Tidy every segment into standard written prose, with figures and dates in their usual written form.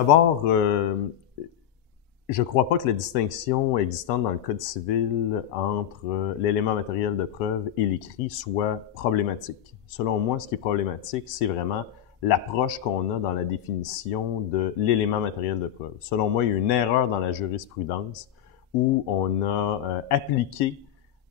D'abord, je ne crois pas que la distinction existante dans le Code civil entre l'élément matériel de preuve et l'écrit soit problématique. Selon moi, ce qui est problématique, c'est vraiment l'approche qu'on a dans la définition de l'élément matériel de preuve. Selon moi, il y a une erreur dans la jurisprudence où on a appliqué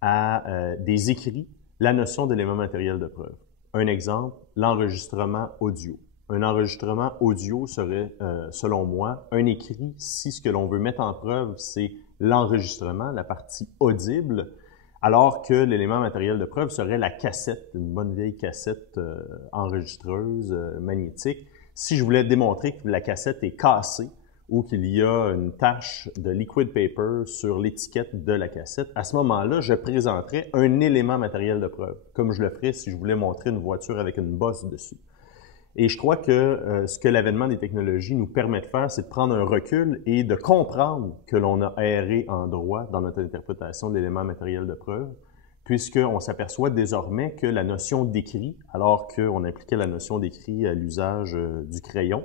à des écrits la notion d'élément matériel de preuve. Un exemple, l'enregistrement audio. Un enregistrement audio serait, selon moi, un écrit si ce que l'on veut mettre en preuve, c'est l'enregistrement, la partie audible, alors que l'élément matériel de preuve serait la cassette, une bonne vieille cassette enregistreuse, magnétique. Si je voulais démontrer que la cassette est cassée ou qu'il y a une tache de liquid paper sur l'étiquette de la cassette, à ce moment-là, je présenterais un élément matériel de preuve, comme je le ferais si je voulais montrer une voiture avec une bosse dessus. Et je crois que ce que l'avènement des technologies nous permet de faire, c'est de prendre un recul et de comprendre que l'on a erré en droit dans notre interprétation de l'élément matériel de preuve, puisqu'on s'aperçoit désormais que la notion d'écrit, alors qu'on appliquait la notion d'écrit à l'usage du crayon,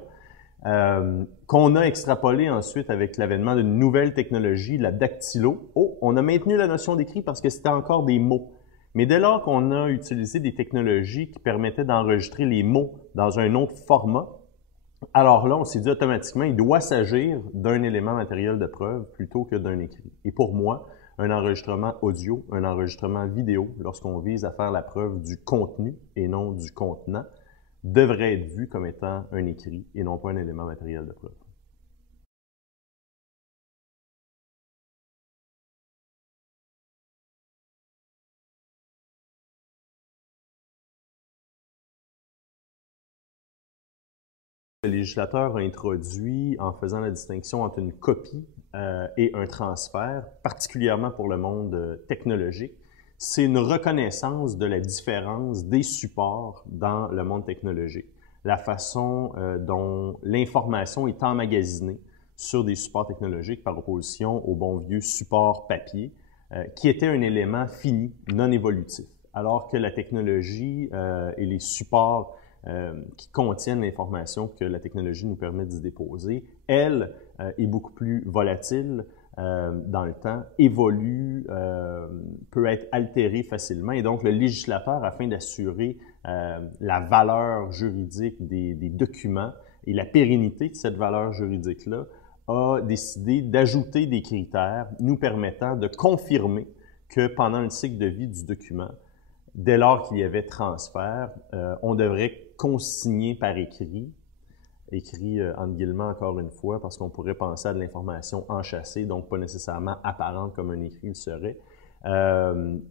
qu'on a extrapolé ensuite avec l'avènement d'une nouvelle technologie, la dactylo. Oh, on a maintenu la notion d'écrit parce que c'était encore des mots. Mais dès lors qu'on a utilisé des technologies qui permettaient d'enregistrer les mots dans un autre format, alors là, on s'est dit automatiquement, il doit s'agir d'un élément matériel de preuve plutôt que d'un écrit. Et pour moi, un enregistrement audio, un enregistrement vidéo, lorsqu'on vise à faire la preuve du contenu et non du contenant, devrait être vu comme étant un écrit et non pas un élément matériel de preuve. Le législateur a introduit en faisant la distinction entre une copie et un transfert, particulièrement pour le monde technologique. C'est une reconnaissance de la différence des supports dans le monde technologique. La façon dont l'information est emmagasinée sur des supports technologiques par opposition au bon vieux support papier, qui était un élément fini, non évolutif. Alors que la technologie et les supports qui contiennent l'information que la technologie nous permet d'y déposer, elle est beaucoup plus volatile dans le temps, évolue, peut être altérée facilement. Et donc, le législateur, afin d'assurer la valeur juridique des documents et la pérennité de cette valeur juridique-là, a décidé d'ajouter des critères nous permettant de confirmer que pendant le cycle de vie du document, dès lors qu'il y avait transfert, on devrait consigner par écrit entre guillemets encore une fois, parce qu'on pourrait penser à de l'information enchâssée, donc pas nécessairement apparente comme un écrit le serait,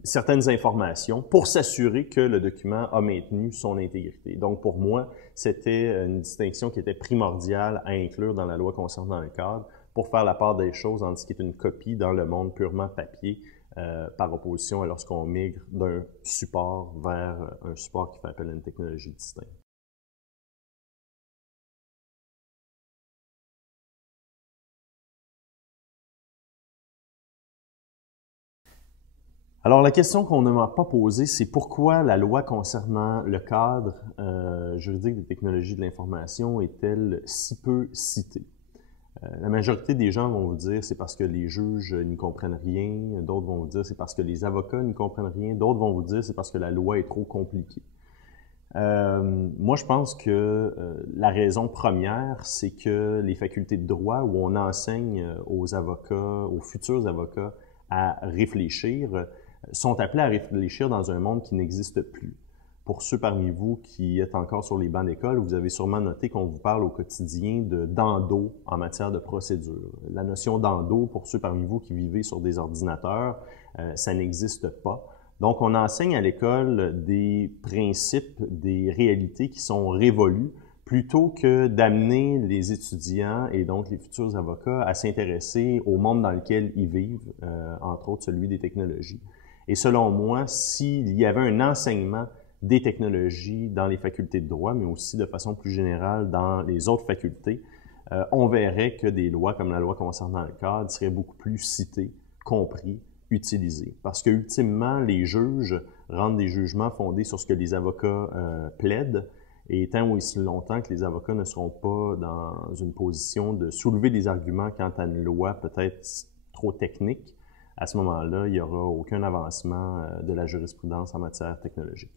certaines informations pour s'assurer que le document a maintenu son intégrité. Donc pour moi, c'était une distinction qui était primordiale à inclure dans la loi concernant le cadre pour faire la part des choses entre ce qui est une copie dans le monde purement papier par opposition à lorsqu'on migre d'un support vers un support qui fait appel à une technologie distincte. Alors, la question qu'on ne m'a pas posée, c'est pourquoi la loi concernant le cadre juridique des technologies de l'information est-elle si peu citée? La majorité des gens vont vous dire c'est parce que les juges n'y comprennent rien, d'autres vont vous dire c'est parce que les avocats n'y comprennent rien, d'autres vont vous dire c'est parce que la loi est trop compliquée. Moi, je pense que la raison première, c'est que les facultés de droit où on enseigne aux avocats, aux futurs avocats, à réfléchir, sont appelés à réfléchir dans un monde qui n'existe plus. Pour ceux parmi vous qui êtes encore sur les bancs d'école, vous avez sûrement noté qu'on vous parle au quotidien d'endo en matière de procédure. La notion d'endo, pour ceux parmi vous qui vivez sur des ordinateurs, ça n'existe pas. Donc, on enseigne à l'école des principes, des réalités qui sont révolues, plutôt que d'amener les étudiants et donc les futurs avocats à s'intéresser au monde dans lequel ils vivent, entre autres celui des technologies. Et selon moi, s'il y avait un enseignement des technologies dans les facultés de droit, mais aussi de façon plus générale dans les autres facultés, on verrait que des lois comme la loi concernant le cadre seraient beaucoup plus citées, compris, utilisées. Parce que ultimement, les juges rendent des jugements fondés sur ce que les avocats plaident Et tant ou aussi longtemps que les avocats ne seront pas dans une position de soulever des arguments quant à une loi peut-être trop technique, à ce moment-là, il n'y aura aucun avancement de la jurisprudence en matière technologique.